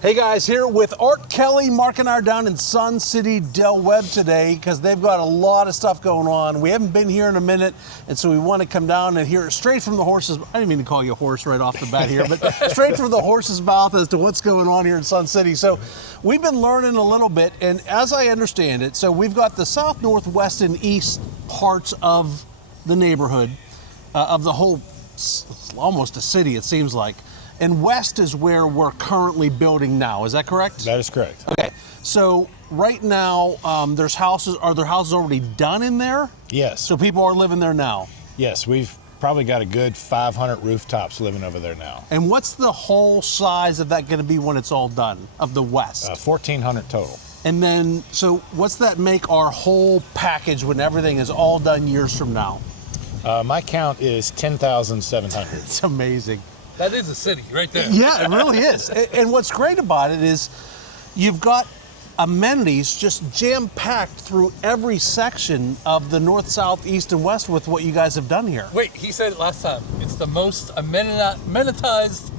Hey guys, here with Art Kelly, Mark and I are down in Sun City Del Webb today because they've got a lot of stuff going on. We haven't been here in a minute, and so we want to come down and hear it straight from the horse's, I didn't mean to call you a horse right off the bat here, but straight from the horse's mouth as to what's going on here in Sun City. So we've been learning a little bit, and as I understand it, so we've got the south, northwest, and east parts of the neighborhood, of the whole, almost a city it seems like. And west is where we're currently building now. Is that correct? That is correct. Okay. So right now, there's houses. Are there houses already done in there? Yes. So people are living there now? Yes, we've probably got a good 500 rooftops living over there now. And what's the whole size of that going to be when it's all done, of the west? 1,400 total. And then, so what's that make our whole package when everything is all done years from now? My count is 10,700. It's amazing. That is a city right there. Yeah, it really is. And what's great about it is you've got amenities just jam-packed through every section of the north, south, east, and west with what you guys have done here. Wait, he said it last time. It's the most amenitized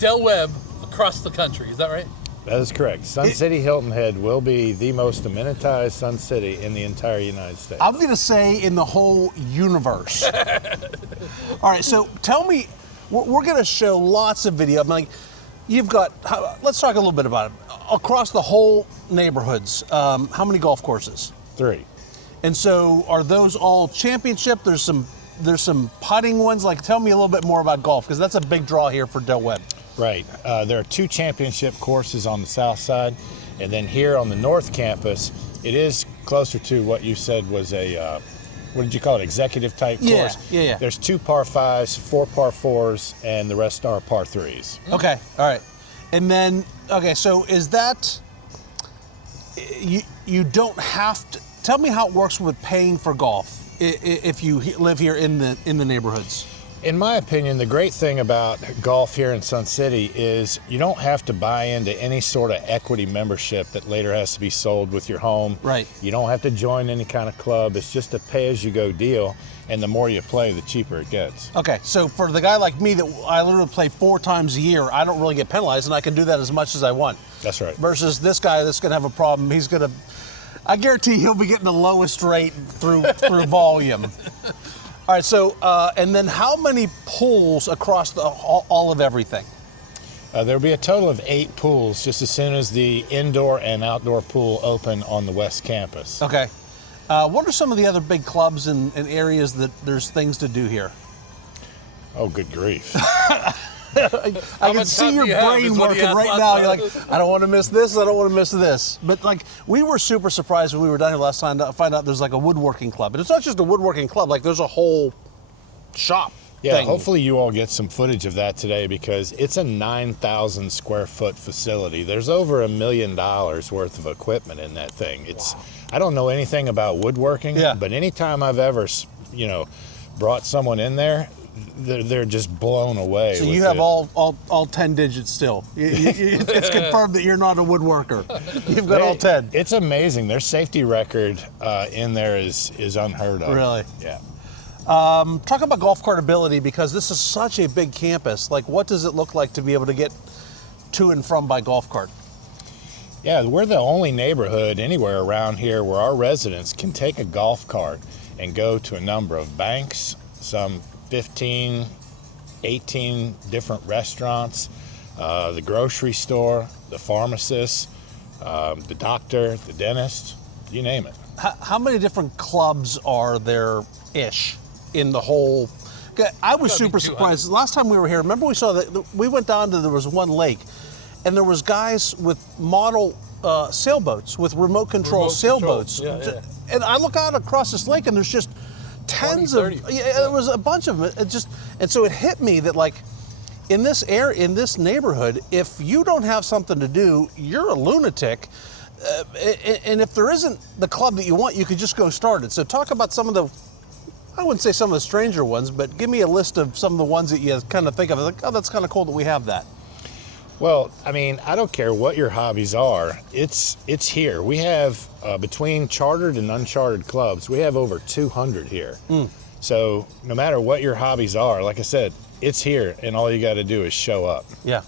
Del Webb across the country. Is that right? That is correct. Sun City Hilton Head will be the most amenitized Sun City in the entire United States. I'm going to say in the whole universe. All right, so tell me, we're going to show lots of video. I mean, like, you've got, let's talk a little bit about it. Across the whole neighborhoods, how many golf courses? 3. And so are those all championship? There's some putting ones. Like, tell me a little bit more about golf, because that's a big draw here for Del Webb. Right. There are 2 championship courses on the south side, and then here on the north campus, it is closer to what you said was a, what did you call it, executive type course? Yeah. There's 2 par 5s, 4 par 4s, and the rest are par 3s. Okay, all right. And then, okay, so is that, you don't have to, tell me how it works with paying for golf if you live here in the neighborhoods. In my opinion, the great thing about golf here in Sun City is you don't have to buy into any sort of equity membership that later has to be sold with your home. Right. You don't have to join any kind of club. It's just a pay-as-you-go deal, and the more you play, the cheaper it gets. Okay, so for the guy like me that I literally play 4 times a year, I don't really get penalized, and I can do that as much as I want. That's right. Versus this guy that's going to have a problem. He's going to, I guarantee he'll be getting the lowest rate through volume. All right, so, and then how many pools across all of everything? There'll be a total of 8 pools just as soon as the indoor and outdoor pool open on the west campus. Okay. What are some of the other big clubs and areas that there's things to do here? Oh, good grief. I can see your brain working right now. You're like, I don't want to miss this, I don't want to miss this. But like, we were super surprised when we were down here last time to find out there's like a woodworking club. And it's not just a woodworking club, like there's a whole shop. Yeah, thing. hopefully you all get some footage of that today because it's a 9,000 square foot facility. There's over $1 million worth of equipment in that thing. It's, wow. I don't know anything about woodworking, but anytime I've ever, brought someone in there, they're just blown away. So you have all 10 digits still. It's confirmed that you're not a woodworker. You've got all 10. It's amazing. Their safety record in there is unheard of. Really? Yeah. Talk about golf cart ability, because this is such a big campus. Like, what does it look like to be able to get to and from by golf cart? Yeah, we're the only neighborhood anywhere around here where our residents can take a golf cart and go to a number of banks, some 15, 18 different restaurants, the grocery store, the pharmacist, the doctor, the dentist, you name it. How many different clubs are there-ish in the whole? I was super surprised. Last time we were here, remember we saw that we went down to, there was one lake, and there was guys with model sailboats, with remote control sailboats. Yeah. And I look out across this lake and there's just tens 20, 30. of, there was a bunch of them. And so it hit me that, like, in this neighborhood, if you don't have something to do, you're a lunatic. And if there isn't the club that you want, you could just go start it. So talk about some of the, I wouldn't say some of the stranger ones, but give me a list of some of the ones that you kind of think of, like, oh, that's kind of cool that we have that. Well, I mean, I don't care what your hobbies are. It's here. We have, between chartered and unchartered clubs, we have over 200 here. So no matter what your hobbies are, like I said, it's here, and all you got to do is show up. Yeah.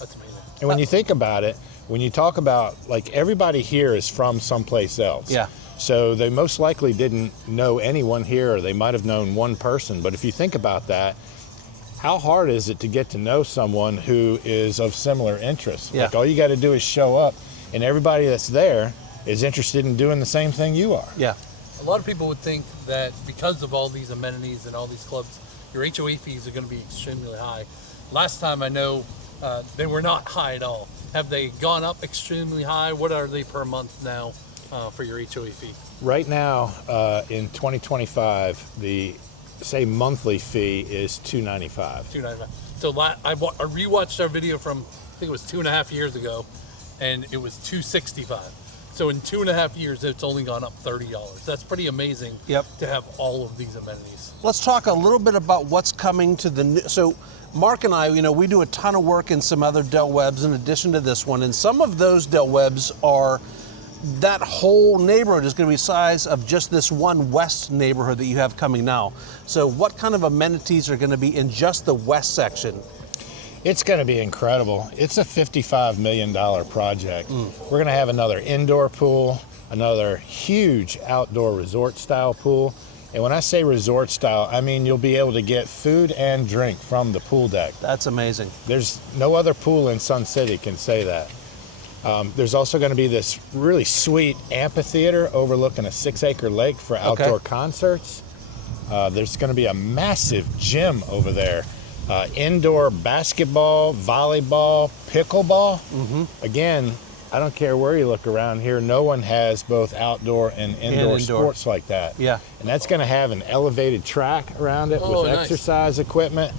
That's amazing. And when you think about it, when you talk about, like, everybody here is from someplace else. Yeah. So they most likely didn't know anyone here, or they might have known one person. But if you think about that, how hard is it to get to know someone who is of similar interests? Yeah. Like, all you got to do is show up, and everybody that's there is interested in doing the same thing you are. Yeah. A lot of people would think that because of all these amenities and all these clubs, your HOA fees are going to be extremely high. Last time I know, they were not high at all. Have they gone up extremely high? What are they per month now for your HOA fee? Right now, in 2025, the monthly fee is $295. $295. So I rewatched our video from, I think it was 2.5 years ago, and it was $265. So in 2.5 years, it's only gone up $30. That's pretty amazing. Yep. To have all of these amenities. Let's talk a little bit about what's coming to the new. So Mark and I, we do a ton of work in some other Del Webs in addition to this one, and some of those Del Webs are, that whole neighborhood is going to be the size of just this one west neighborhood that you have coming now. So what kind of amenities are going to be in just the west section? It's going to be incredible. It's a $55 million project. We're going to have another indoor pool, another huge outdoor resort style pool. And when I say resort style, I mean you'll be able to get food and drink from the pool deck. That's amazing. There's no other pool in Sun City can say that. There's also going to be this really sweet amphitheater overlooking a 6-acre lake for outdoor concerts. There's going to be a massive gym over there. Indoor basketball, volleyball, pickleball. Again, I don't care where you look around here, no one has both outdoor and indoor sports like that. Yeah. And that's going to have an elevated track around it with nice. exercise equipment.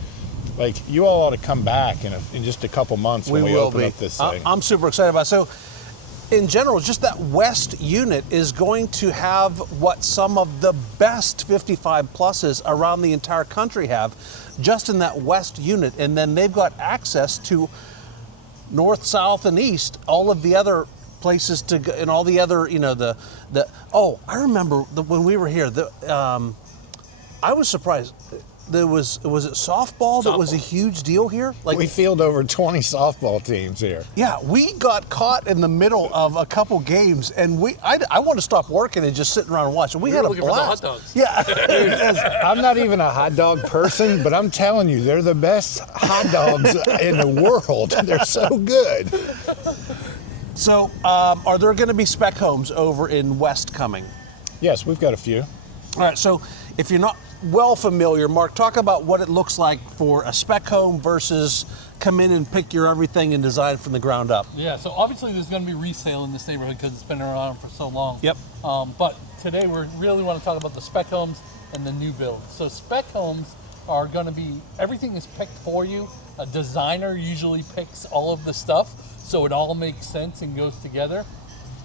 Like, you all ought to come back in just a couple months when we open up this thing. I'm super excited about it. So, in general, just that west unit is going to have what some of the best 55 pluses around the entire country have, just in that west unit. And then they've got access to north, south, and east, all of the other places to go, and all the other, I remember when we were here, I was surprised. Was it softball that was a huge deal here? Like, we field over 20 softball teams here. Yeah, we got caught in the middle of a couple games, and I want to stop working and just sit around and watch. And we had a looking for the blast. hot dogs. Yeah, I'm not even a hot dog person, but I'm telling you, they're the best hot dogs in the world. They're so good. So, are there going to be spec homes over in West coming? Yes, we've got a few. All right, so if you're not well familiar, Mark, talk about what it looks like for a spec home versus come in and pick your everything and design from the ground up. Yeah, so obviously there's going to be resale in this neighborhood because it's been around for so long. Yep. But today we really want to talk about the spec homes and the new builds. So spec homes are going to be, everything is picked for you. A designer usually picks all of the stuff, so it all makes sense and goes together.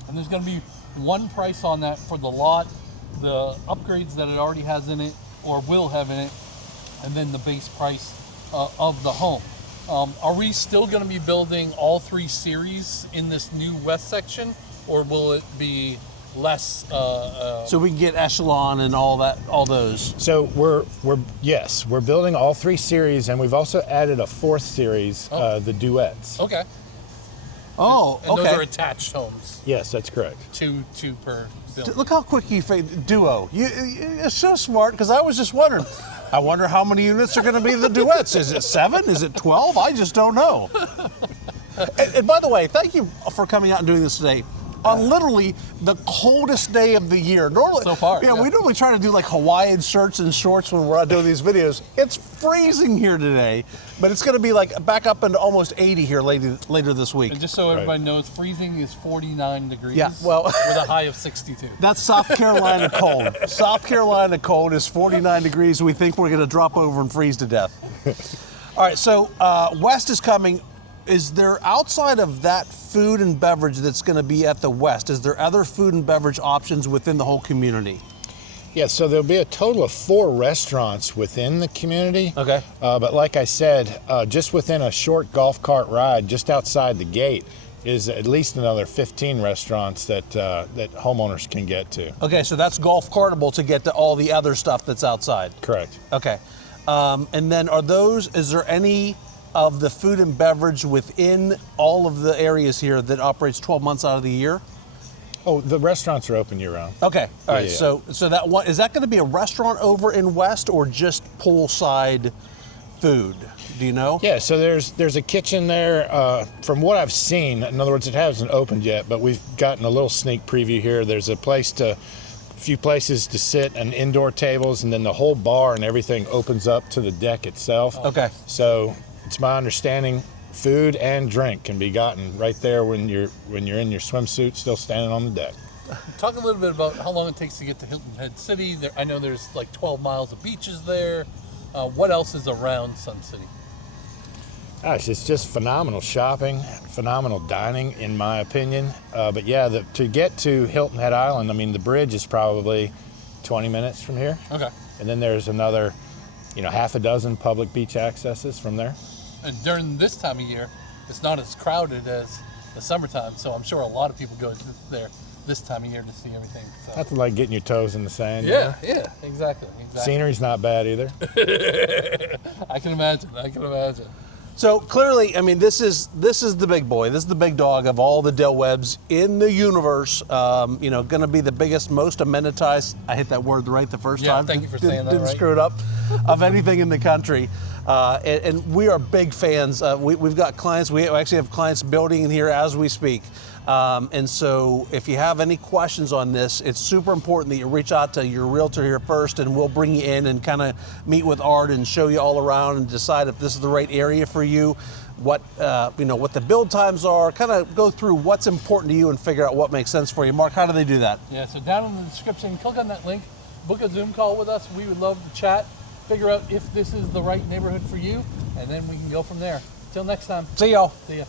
And there's going to be one price on that for the lot, the upgrades that it already has in it or will have in it, and then the base price of the home. Are we still going to be building all 3 series in this new west section, or will it be less? So we can get echelon and all those. So we're building all 3 series, and we've also added a 4th series, the duets. Okay. Oh, And okay. those are attached homes, Yes, that's correct. two per building. Look how quick you fade duo. It's so smart, because I was just wondering. I wonder how many units are going to be the duets. Is it 7? Is it 12? I just don't know. And by the way, thank you for coming out and doing this today. On literally the coldest day of the year. Normally, So far, yeah, yeah. we normally try to do like Hawaiian shirts and shorts when we're out doing these videos. It's freezing here today, but it's going to be like back up into almost 80 here later this week. And just so everybody knows, freezing is 49 degrees. Yeah, well- with a high of 62. That's South Carolina cold. South Carolina cold is 49 degrees. We think we're going to drop over and freeze to death. All right, so West is coming. Is there, outside of that food and beverage that's going to be at the West, is there other food and beverage options within the whole community? Yeah, so there'll be a total of 4 restaurants within the community. Okay. But like I said, just within a short golf cart ride, just outside the gate, is at least another 15 restaurants that homeowners can get to. Okay, so that's golf cartable to get to all the other stuff that's outside. Correct. Okay. And then is there any of the food and beverage within all of the areas here that operates 12 months out of the year? Oh, the restaurants are open year round. Okay, all right. Yeah. So that one, is that going to be a restaurant over in West or just poolside food? Do you know? Yeah, so there's a kitchen there. From what I've seen, in other words, it hasn't opened yet, but we've gotten a little sneak preview here. There's a few places to sit and indoor tables, and then the whole bar and everything opens up to the deck itself. Okay. So it's my understanding food and drink can be gotten right there when you're in your swimsuit, still standing on the deck. Talk a little bit about how long it takes to get to Hilton Head City. I know there's like 12 miles of beaches there. What else is around Sun City? Gosh, it's just phenomenal shopping, phenomenal dining, in my opinion. But yeah, to get to Hilton Head Island, I mean, the bridge is probably 20 minutes from here. Okay. And then there's another, half a dozen public beach accesses from there. And during this time of year, it's not as crowded as the summertime, so I'm sure a lot of people go there this time of year to see everything. So. Nothing like getting your toes in the sand. Yeah, exactly. Scenery's not bad either. I can imagine. So clearly, I mean, this is the big boy. This is the big dog of all the Del Webbs in the universe. Going to be the biggest, most amenitized. I hit that word right the first time. Thank you for saying that. Didn't right. screw it up. Of anything in the country, and we are big fans. We've got clients. We actually have clients building in here as we speak. And so if you have any questions on this, it's super important that you reach out to your realtor here first, and we'll bring you in and kind of meet with Art and show you all around and decide if this is the right area for you, what the build times are, kind of go through what's important to you and figure out what makes sense for you. Mark, how do they do that? Yeah, so down in the description, click on that link, book a Zoom call with us. We would love to chat, figure out if this is the right neighborhood for you, and then we can go from there. Till next time. See y'all. See ya.